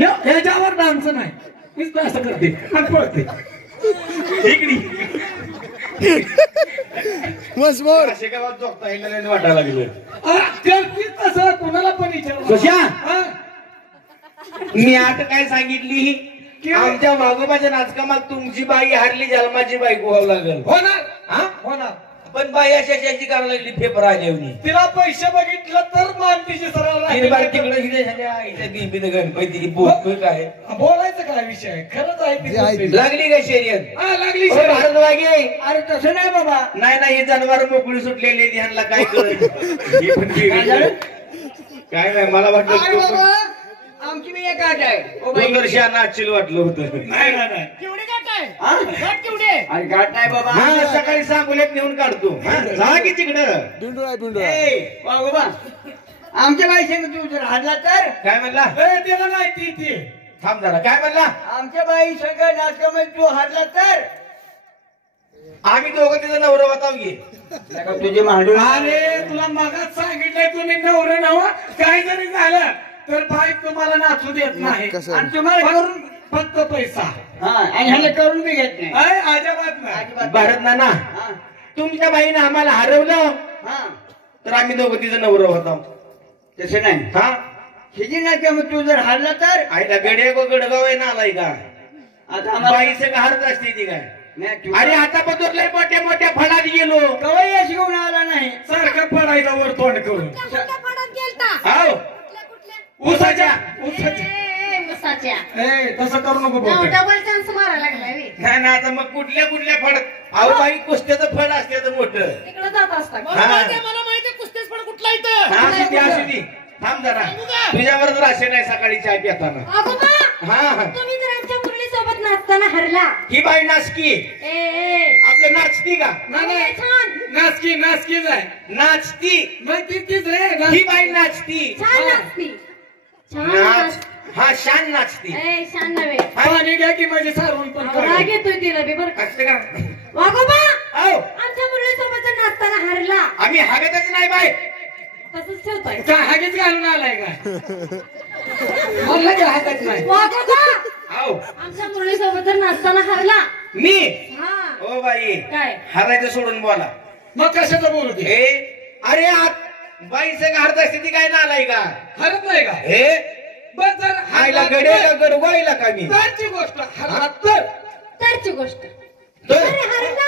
ह्याच्यावर डान्स नाही मीच असं करते आणि पळते इकडी मस्त बोल असे गावात जोगता येईल वाटायला लागलं तसं कोणाला पण विचार सुशा मी आता काय सांगितली की आमच्या वाघोबाच्या नाचकामात तुमची बाई हारली जन्माची बाई गोहावं लागल होणार हा होणार पण बाई अशाची करायला लागली फेपर आल्यावनी तिला पैसे बघितलं तर मान तिची सरळ तीन बार राहील. तिकडे हिरे झाल्या आईच्या दिंबीत गणपती बोलतोय काय बोलायचं काय विषय आहे? खरंच आहे ती गोष्ट. लागली काय शर्यत हा, लागली ओ, शर्यत. भारतवागे अरे तसं नाही बाबा नाही हे जनावर मोकळी सुटलेली ध्यानला काय कळत हे पण वेगळं. काय नाही मला अरे वाटलं बाबा आमची मी एक आठ आहे ओ बाई. 2 वर्षांना आजची वाटलं होतं नाही नाही केवढे गाठ आहे हा? गाठ केवढे अरे गाठ नाही बाबा हा सकाळी सांगोल्यात नेऊन काढतो हा, जा की तिकडं पिंडू आहे पिंडू ए, बाबा आमच्या बाई संग तू जर हाडला तर काय म्हणला ए, त्याला नाही ती थांब जरा काय म्हणला आमच्या बाई संग नाचकामध्ये तू हाडला तर आम्ही दोघं तिथं नवरं वाताव घे तुझे मांडून अरे तुला मगाच सांगितलंय तुम्ही नवरं नव काही जरी झालं तर बाई तुम्हाला नाचू देत नाही कसं? आणि तुम्हाला करून फक्त पैसा आणि ह्याला करून बी घेत नाही अजिबात नाही भारत नाना हा, तुमच्या बाईनं आम्हाला हरवलं हा. तर आम्ही दोघं तिथं नवरं होतो तसं नाही हा हिजी नाही का मग तू जर हारला तर आईला गड्या गो गडगाव आहे ना आलाय का आता आम्हाला बाईचं हारत असते ती काय नाही, तू- अरे आता बदललंय मोठ्या मोठ्या फळात गेलो कवाई यश घेऊन आला नाही सारखं पडायला वर तोंड करून कुठल्या पडात गेलता हाव कुठल्या उसाच्या उसाच्या मुसाच्या ए तसं करू नको बोल डबल चान्स मारायला लागलाय रे. नाही ना आता मग कुठल्या फळात अहो बाई कुस्त्याचं फळ असते तर मोठं तिकडे जात असता हा. मला माहिती कुस्तीच पण कुठला इथं असू दे असू दे थांब जरा तुझ्यावर तर असे नाही सकाळी चहा पिताना आजोबा हा तुम्ही जर आमच्या मुरली सोबत नाचताना हरला ही बाई नाचकी ए आपलं नाचती का नाही छान नाचकी नाचकी जाय नाचती मग तीच रे ही बाई नाचती छान नाचती छान नाच नाच हा शान नाचती ए छान नव्हे पाणी घ्या की माझे सारवून पण अहो, राग येतोय तिला बी बरं का असते का वागोबा अहो आमच्या मुरली सोबत जर नाचताना हरला आम्ही हवेतच नाही बाई तसंच ठेवताय काय हागेच घालून आलाय काय म्हणलं की हागत नाही वागोबा अहो आमच्या मुरली सोबत जर नाचताना हरला मी हा ओ बाई काय हरायचं सोडून बोला मग कशाचं बोलू ते हे अरे आत बाई सग हरत असते ती काय नालाय का हरत नाही का हे बस जर आईला गडे का गडवाईला का मी तरची गोष्ट हरला तर तरची गोष्ट तर अरे हरला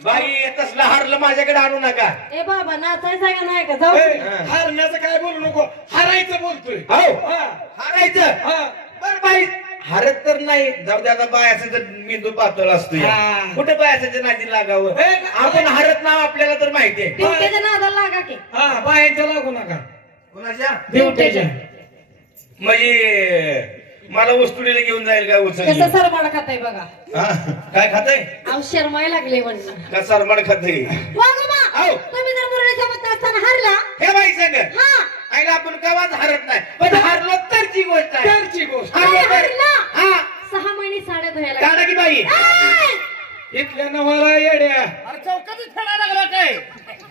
बाई तसलं हारलं माझ्याकडे आणू नका ए बाबा नाचायचा का नाही का जाऊ ए, हरण्याचं काय बोलू नको हरायचं बोलतोय हो हा, हारायचं हा. बर बाई हारत तर नाही जाऊ दे आता बाय असं तर मेंदू पातळ असतो या. हा. कुठे बाय असायचं नादी लागावं ए, आपण हारत नाव आपल्याला तर माहितीये टिवक्याच्या नादाला लागा की हा बायांच्या लागू नका कोणाच्या देवट्याच्या म्हणजे मला वस्तुडीला घेऊन जाईल काय उचल कसं सरमाड खाताय बघा काय खातय अहो शर्माय लागले म्हणणं का सरमड खातय वागोबा आहो. तुम्ही जर मुरली सोबत नाचताना हरला हे बाई सांग हा आईला आपण कवाच हारत नाही पण हारलो तरची गोष्ट आहे तरची गोष्ट हारलो तर हरला हा 6 महिने साड्या धुयाला काढा की बाई इथल्या नवाला येड्या अरे चौकातच फेडायला लागला काय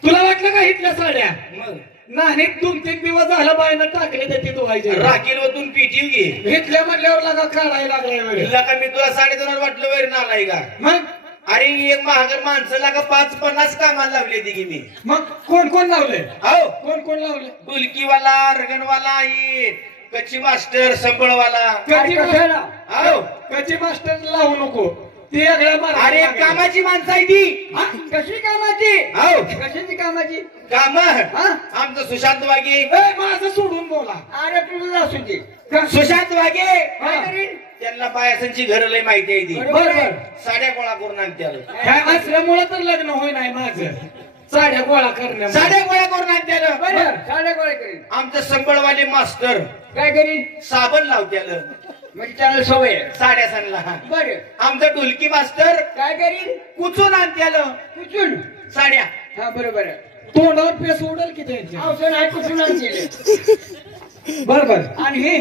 तुला वाटलं का इथल्या साड्या मग नाही 2-3 दिवस झालं बाईनं टाकले ते धुवायचे राखील वतून पिटीव घे इथल्या म्हणल्यावर लागा काढायला लागलाय वगैरे हिला का मी तुला 2.5 वाटलं वैर नालाय का मग अरे एक महागर माणसाला का 5-50 कामाला लावले ती की मी मग कोण कोण लावले हो कोण लावले ढोलकीवाला रगणवाला ही कच्ची मास्टर संबळवाला कची हो कची मास्टर लावू नको ती अरे कामाची माणसं आहे ती कशी कामाची हो कशाची कामाची काम हा? आमचं सुशांत वागे ए, माझं सोडून बोला अरे तुझं असू दे सुशांत वागे हा. त्यांना बायासांची घर लय माहिती आहे ती बरोबर साड्या गोळा करून आणत्याला काय असल्यामुळं तर लग्न होई नाही माझं साड्या गोळा करण्या साड्या गोळा करून आणत्याला साड्या गोळा करीन आमचं संबळवाले मास्टर काय करीन साबण लावत्याला म्हणजे त्याला सवय साड्या सांगला बरं आमचं ढोलकी मास्टर काय करीन कुचून आणत्याला कुचून साड्या हा बरोबर तोंडावर पेस उडल की त्यांच्या औषध आहे कुचून बरोबर आणि हे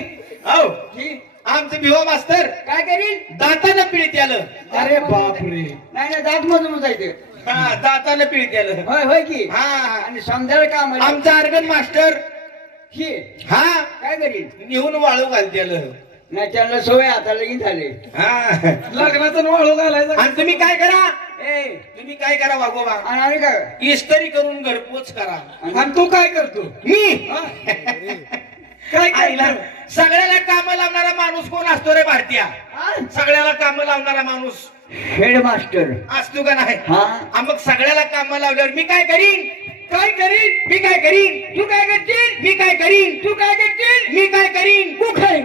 हो ही आमचं भिवा मास्तर काय करीन दातानं पिळत्याला अरे बापरे नाही नाही दात मधून जायचं हा दातानं पिळत्याला होय होय की हा आणि समजायला काम आमचा अर्गन मास्टर ही हा काय करीन निहून वाळू घालत्याला नाही त्यांना सवय आता लगीन झाले. हा लग्नाचं वाळू घालायचं. आणि तुम्ही काय करा ए तुम्ही काय करा वागोबा आणि आम्ही काय इस्त्री करून घरपोच करा. आणि तू काय करतो? मी काय आईला करतो? सगळ्याला काम लावणारा माणूस कोण असतो रे भारतीया? सगळ्याला काम लावणारा माणूस हेडमास्टर. असतो का नाही? हा. मग सगळ्याला काम लावल्यावर मी काय करीन? काय करीन? मी काय करीन? तू काय करशील? मी काय करीन? तू काय करशील? मी काय करीन? तू खाईन.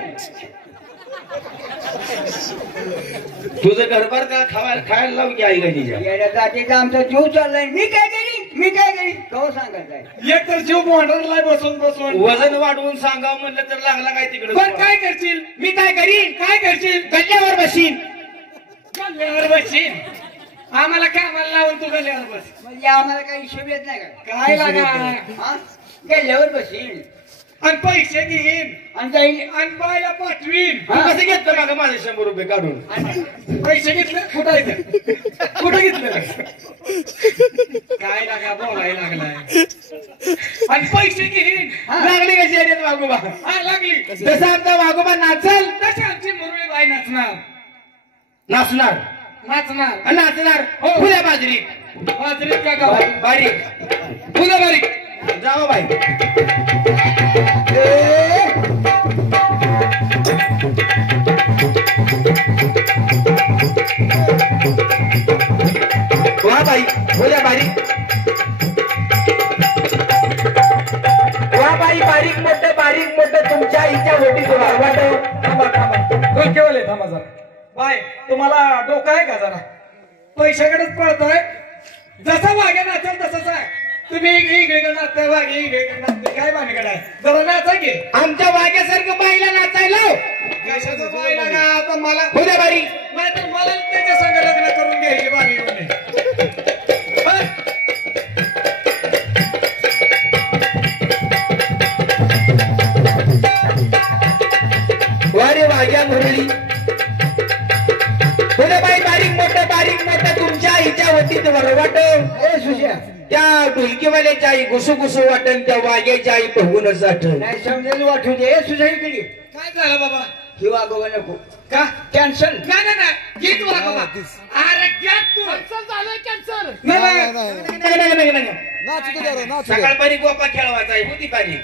तुझं घरभर का खायला लावू की आई गणीच्या? येड्या जातीचा आमचा जीव चाललाय. मी काय करीन? मी काय करीन? तो सांगायचं एक तर जीव मॉडर्नला बसून बसून वजन वाढवून सांगावं म्हणलं तर लागला काय तिकडे? पण काय करशील? मी काय करीन? काय करशील? गल्ल्यावर बसीन. गल्ल्यावर बसशील. आम्हाला कामाला लावून तू गल्ल्यावर बस. म्हणजे आम्हाला काही हिशोब येत नाही का? काय लागा? हा गेल्यावर बसील आणि पैसे घेईन आणि जाईल. आणि बायला पाठवीन. तू कसं घेतलं मागं माझे 100 रुपये काढून? पैसे घेतले कुठं आहे? कुठं घेतलं? काय लागा बोलायला लागलाय. आणि पैसे घेईन. लागली कशी आहे वागोबा? हा लागली. जसं आमचा वागोबा नाचल तशी आमची मुरळी बाई नाचणार. नाचणार नाचणार. नाचणार. हो. फुल्या बाजरी बाजरीत का गव्हात? बारीक फुलं बारीक. जाओ बाई. वा बाई फुल्या बारीक. वा बाई बारीक मोठं तुमच्या आईच्या वटीत वाट. डोक्यावाले थांबा जरा. बाय तुम्हाला डोकं आहे का जरा? पैशाकडेच पळतोय. जसा वाघ्या नाचल तसंच आहे. तुम्ही इकडे नाचताय, वाघे इकडे नाचते. काय भानगड आहे? जरा नाचा की. आमच्या वाघ्यासारखं बाईला नाचायला. कशाचं बायला का? आता मला फुल्या बारीक. नाही तर मला त्याच्या संग लग्न करून घ्यायची बारी म्हणे. वारे वाघ्या मुरळी. फुल्या बाई बारीक मोठं तुमच्या आईच्या वतीत वरवाट. ए सुशा त्या ढोलकीवाल्याच्या आई घुसू वाटण, त्या वाघ्याच्या आई बघूनच आठवण. नाही समजेल वाटू दे. ए सुशा इकडे काय झालं बाबा? ही वागोबा नको का? कॅन्सल. नाही गीत वागा बाबा. अरे क्या तू झालं कॅन्सर. नाही नाचू दे जरा, नाचू दे. सकाळपारी गोपा खेळवायचा आहे होती पाणी.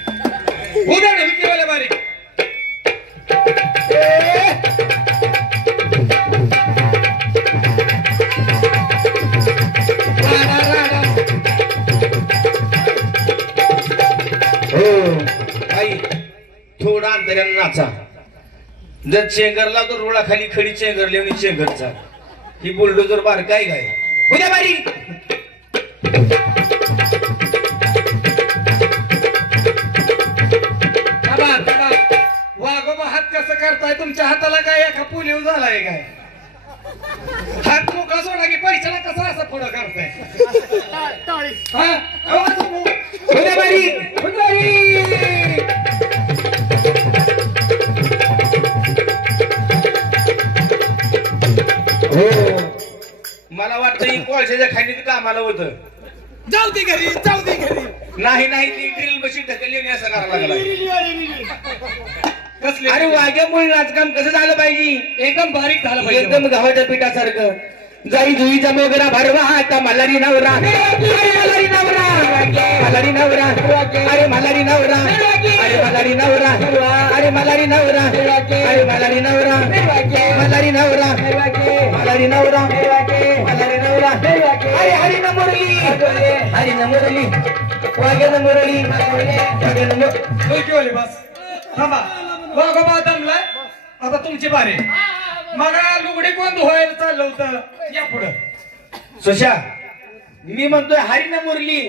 उद्या विकीवाले बारीक. हो आई थोडा अंतर्यानं नाचा. जर चेंगरला तर रुळाखाली खडी चेंगरली आणि चेंगरचा. ही बुलडोजर बार काय उद्या बारी. वाघोबा हात कसं करताय? तुमच्या हाताला काय एका पुलीव झालाय काय? हात मोकळा सोडा की पैशाला कसा असं पुढं करताय? टाळी. हा? उद्या बारी. हो मला वाटतं ही कोळशाच्या खाणीत कामाला होतं. जाऊ दे घरी, जाऊ दे घरी. नाही ती ड्रिल मशीन ढकलली आणि असं करायला लागला. कसले? अरे वाघ्यामुळे राजकाम कसं झालं पाहिजे? एकदम बारीक झालं पाहिजे. एकदम गव्हाच्या पिठासारखं. जाई जुईचा मोगरा भरवा आता मलारी नवरा. अरे मलारी नवरा. मलारी नवरा. अरे मलारी नवरा. अरे मलारी नवरा. अरे मलारी नवरा. अरे मलारी नवरा. मलारी नवरा. मलारी नवरा. मलारी नवरा. अरे हरी न मुरली. हरी न मुरली. वाघ्यानं मुरली. वाघ्यानं मुरली. डोकीवाले बस. थांबा. वाघोबा दमलाय. आता तुमची बारी. मग लुगडी कोण धुवायला चाललं होतं? या पुढं. सुशा मी म्हणतोय हरीनं मुरली.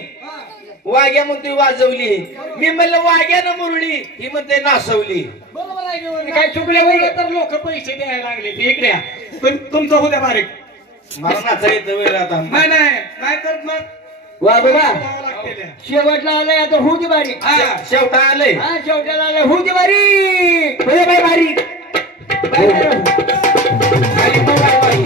वाघ्या म्हणतोय वाजवली. मी म्हणलं वाघ्यानं मुरली. ही म्हणते नाचवली. बरोबर आहे. काय चुकल्या तर लोक पैसे द्यायला लागले. ते इकडे या. तुमचं होत्या बारीक. मला नाचा येतं वेळ आता. नाही तर मग वागोबा लागते. शेवटला आलाय आता होऊ दे बारी. शेवटा आलंय. हा शेवटाला आलाय होऊ दे बारी. म्हणजे बाई बारी. बाई बाई. बाई बाई बाई.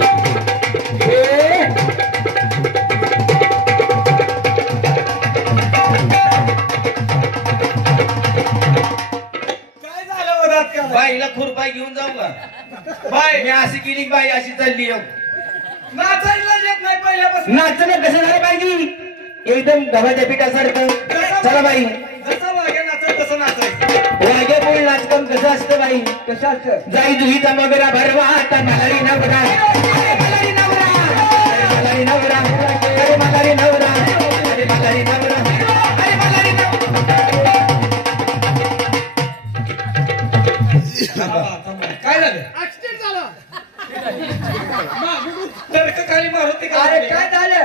काय झालं होतात का? बाईला खुरपाई घेऊन जाऊ तुला बाय मी अशी केली की बाई अशी चालली हो. नाचायला येत नाही पहिल्यापासून. नाचणं कसं झालं पाहिजे एकदम गव्हाच्या पिठासारखं. चला बाई जसं वाघ्या नाचत तसं नाचायचं. वागे बोल नाचकम कसं असतं बाई. कसं असतं जाई जुईचा मगरा भरवा आता मलारी नवरा. अरे मलारी नवरा, अरे मलारी नवरा, अरे मलारी नवरा, अरे मलारी नवरा, अरे मलारी काय झालं? ऍक्सिडेंट झालं. तडक खाली मारुती अरे काय झालं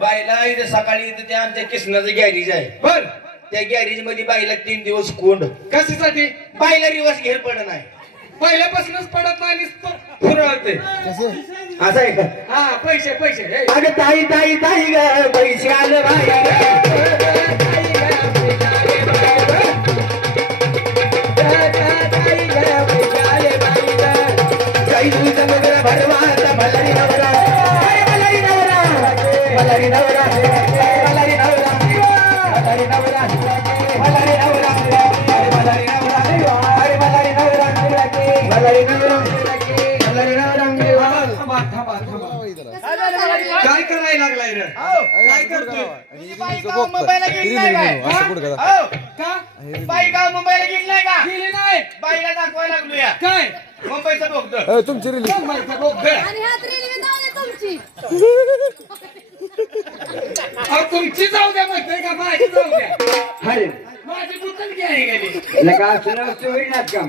बाईला इथे सकाळी इथं त्या आमच्या किसनाचं गॅरेज आहे. बर त्या गॅरेज मध्ये बाईला 3 दिवस कोंड. कशासाठी? बाईला रिवर्स घेर पड नाही. पहिल्यापासूनच पडत नाही नुसतं फुरळते. असं आहे का? हा पैसे पैसे हे. अगं ताई ताई ताई ग पैसे आलं बाई जाई जुईचा मगरा भरवा आता मलारी नवरा. अरे मलारी नवरा, मलारी नवरा, मलारी नवरा, मलारी नवरा, मलारी नवरा, अरे मलारी नवरा, अरे मलारी नवरा, मलारी नवरा, मलारी नवरा. थांबा थांबा थांबा. काय करायला लागलाय रे? काय करतोय? मुंबईला गेली नाही का? बाई का मुंबईला गेली नाही का? गेली नाही. बाईला दाखवायला लागलो या काय? मुंबईचं बघतो. तुमची रिली मुंबईचा बोगदा. आणि ह्यात रेल्वे जाऊ दे तुमची. अहो, तुमची जाऊ द्या म्हणतोय का माझी जाऊ द्या? अरे माझी बुतल घ्यायला गेली. लगा असं नसतं होईल ना काम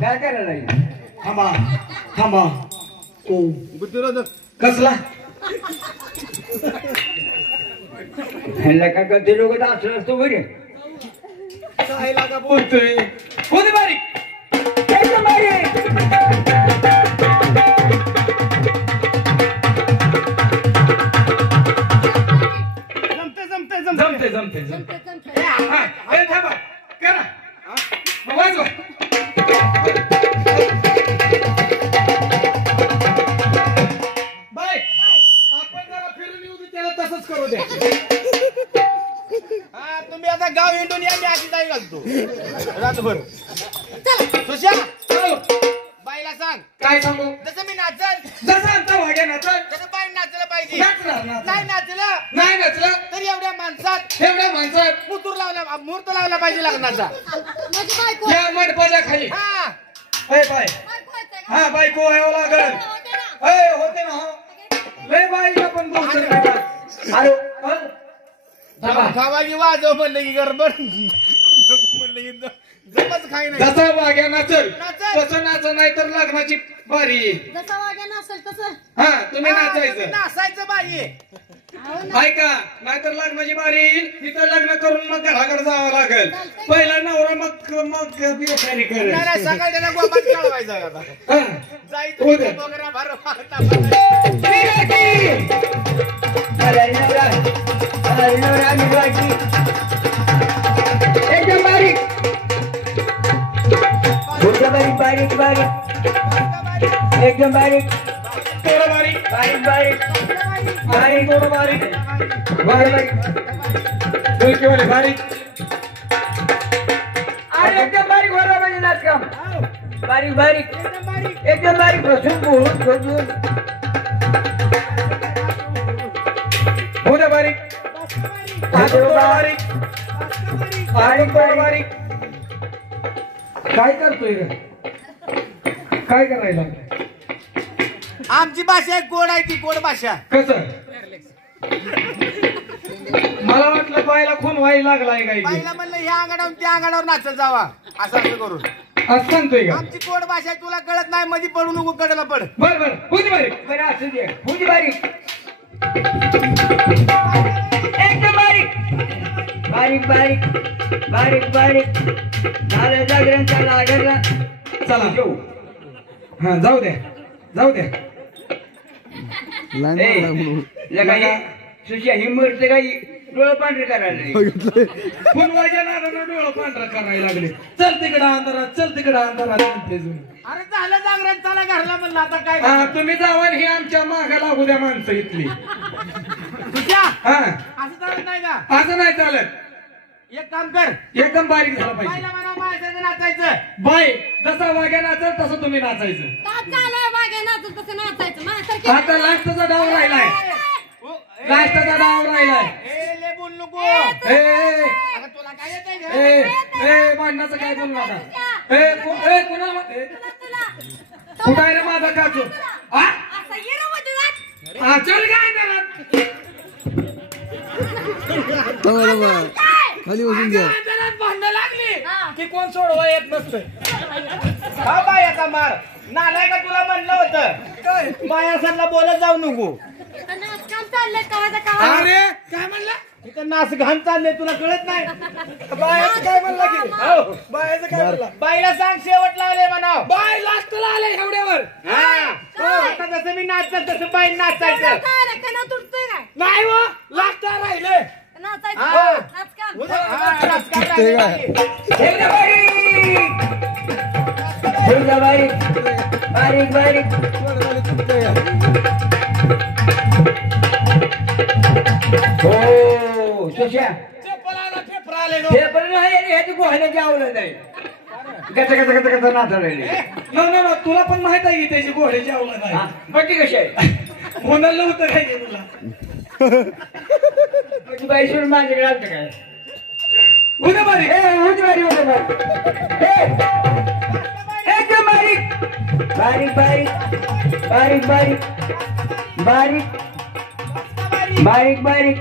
काय करायला थांबा थांबा. कसला? लगा कधी लोक असं असतो बरे काय लागा बोलतोय? कोणी बारीक? एकदम जमते जमते जमते. हा, अरे थांबा करा. मग वाजवा. बाय आपण जरा फिरून येऊ दे, त्याला तसंच करू दे. हा तुम्ही आता गाव हिंडून या मी अशी जाई घालतो रातभर. सुशा चलो. बाईला सांग काय सांगू? जसं मी नाचल जसं आमचा वाघ्या नाचल तसं बाई नाचलं पाहिजे. नाचणार नाचणार. नाही नाचलं नाही नचलं तर एवढ्या माणसात एवढ्या माणसात मुहूर्त लावला पाहिजे लग्नाचा. माझी बायको. या मंडपाच्या खाली. हा ए बाय बायको येते का? हा बायको यावं लागल. होते ना. ए होते ना हो. लय बाईला पण बोलतो अरे खावाजी वाजव म्हणलं की गडबड नको म्हणलं की जमच खाई नाही. जसा वाघ्या नाचल नाचल. तसं नाच नाही तर लग्नाची बारी येईल. जसा वाग्या नसेल तसं. हा तुम्ही हा, तुम्ही नाचायचं. नाचायचं बाई. हो ना. ऐका नाहीतर लग्नाची बारी येईल तिथं लग्न करून मग घराकडे जावं लागेल. पहिला नवरा मग बेकारी करेल. नाही नाही, सकाळी त्याला गोपात कळवायचं आता. हा. जायचं उद्या. वगैरे भरवा आता. एकदम बारीक बारीक बारीक बारीक एकदम बारीक थोडं बारीक बारीक बारीक बारीक थोडं बारीक बारीक डोक्यावाले बारीक. अरे एकदम बारीक व्हायला पाहिजे नाचकाम. बारीक बारीक एकदम बारीक बसून बोलून बसून थोडं बारीक थोडं बारीक बारीक थोडं बारीक. काय करतोय रे? काय करायला? आमची भाषा एक गोड आहे ती गोड भाषा. कसं? मला वाटलं बायला खून व्हायला लागलाय काय बाईला म्हणलं ह्या अंगणावर त्या अंगणावर नाचत जावा असं असं करून. असं सांगतोय का? आमची गोड भाषा आहे, तुला कळत नाही मध्ये पडू नको कडेला पड. बर बर होती बारीक. बरं असू दे होती बारीक एकदम बारीक बारीक बारीक बारीक बारीक झालं जागरण चला घरला चला जाऊ. हा जाऊ द्या जाऊ द्या. लगाई सुशिया हिंमत लगाई डोळं पांढरे करायला खून व्हायच्या नादानं डोळं पांढरा करायला लागले. चल तिकडं अंधारात चल तिकडं अंधारात म्हणते जुनी. अरे झालं जागरण चला घरला म्हणलं आता काय. हा तुम्ही जावा आणि हे आमच्या मागा लागू द्या माणसं इथली. हा असं चालत नाही का असं नाही चालत. एक काम कर एकदम बारीक झालं पाहिजे. बायला म्हणा माझ्यासारखं नाचायचं बाई जसा वाघ्या नाचल तसं तुम्ही नाचायचं. चालाय वागे नाचत तसं नाचायचं माझ्यासारखी आता लास्टचा डाव राहिलाय. लास्टचा डाव राहिलाय. ए ले बोल नको ए ए, अगं तुला काय येतंय ए ग? ए भांडणाचं काय बोलू नका. ए कुणाला कुठं आहे रे माझा काचू. हा असं हिरो मध्ये हा, चल काय करत. खाली बसून घ्या. भांडण लागली हा. की कोण सोडवा येत नसतं. हा बायाचा मार नालाय का तुला म्हणलं होतं बायासांना बोलत जाऊ नको. नाचकाम चाललंय कवाचा कवा. अरे काय म्हणलं इथं नाच घाण चाललंय तुला कळत नाही. बायाचं काय म्हणलं की हो बायाचं काय म्हणलं बाईला सांग शेवटला आले म्हणा बाय लास्टला आले एवढ्यावर. हा आता जसं मी नाचत तसं बाई नाचायचं तुटतोय काय नाही व लास्टला राहिले नाचायचं हा. नाचकाम राजकारण राहिले नाही. बारीक बारीक हो सुशा चप्पलाला फेफरा आले नो. हे पण नाही ह्याची गोहण्याची आवडत नाही. गच नाचा राहिले. न तुला पण माहित आहे की त्याची घोड्याची अवलंब आहे. पट्टी कशी आहे होणार होतं काय ते तुला. पट्टी बाई सोडून माझ्याकडे आलं काय उद्या बारीक. एकदम बारीक बारीक बारीक बारीक बारीक बारीक बारीक बारीक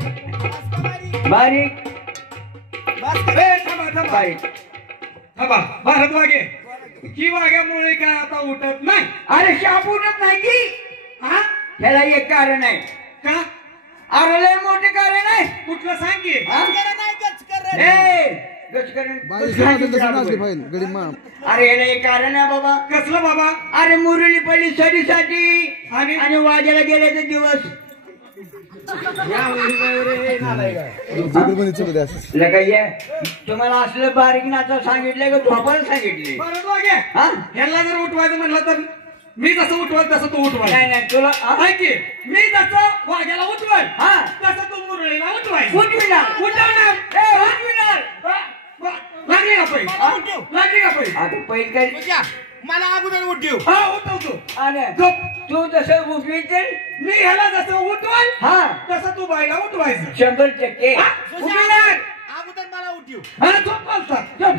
बारीक थांबा बारीक. थांबा भारत वागे ही वाघ्यामुळे काय आता उठत नाही. अरे शापूनच नाही की हा ह्याला एक कारण आहे. का अरे लय मोठे कारण आहे. कुठलं सांग की. हा? ए, गचकरण. गडी मा अरे याला एक कारण आहे बाबा. कसलं बाबा. अरे मुरली पडली सडीसाठी आणि आणि वाजाला गेल्याचे दिवस तुम्हाला असलं बारीक नाचा सांगितलं का झोपायला सांगितले. भारत वागे हा ह्याला जर उठवायचं म्हणलं तर मी जसं उठवाल तसं तू उठवाय. नाही नाही तुला हा? आहे की मी जसं वाघ्याला उठवाल हा तसं तू मुरळीला उठवायचं. उठविणार उठवणार. ए, उठविणार. लागली का पैसे. लागली का पैसे. आता पहिलं काय तुझ्या मला अगोदर उठीव. हा उठवतो. अरे गप. तू जसं उठवीचे मी ह्याला जसं उठवाल हा तसं तू बाईला उठवायचं. 100% हा? उठविणार. अगोदर मला उठीव. हा झोप पालता. झोप.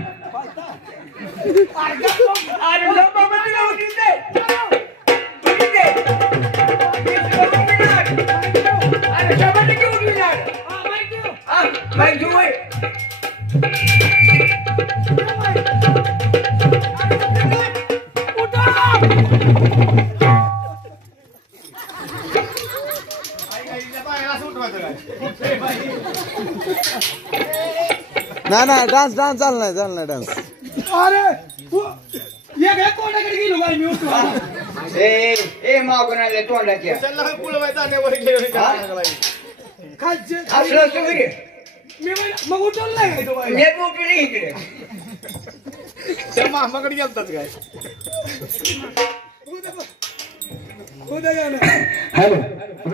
अरे लो बाबा तुला उठवून दे. उठवून दे. उठविणार. अरे 100% उठविणार. हा, बाई तू वय. नाही डान्स चालणार डान्स. अरे एक कोणाकडे गेलो बाई मी उठवा. ए मागून आले तोंडाच्या असलं असं वगैरे मी मग उठवलं नाही काय तो बाई. हे उठले इकडे. मामाकडे गेलतात काय उद्या जा ना. हॅलो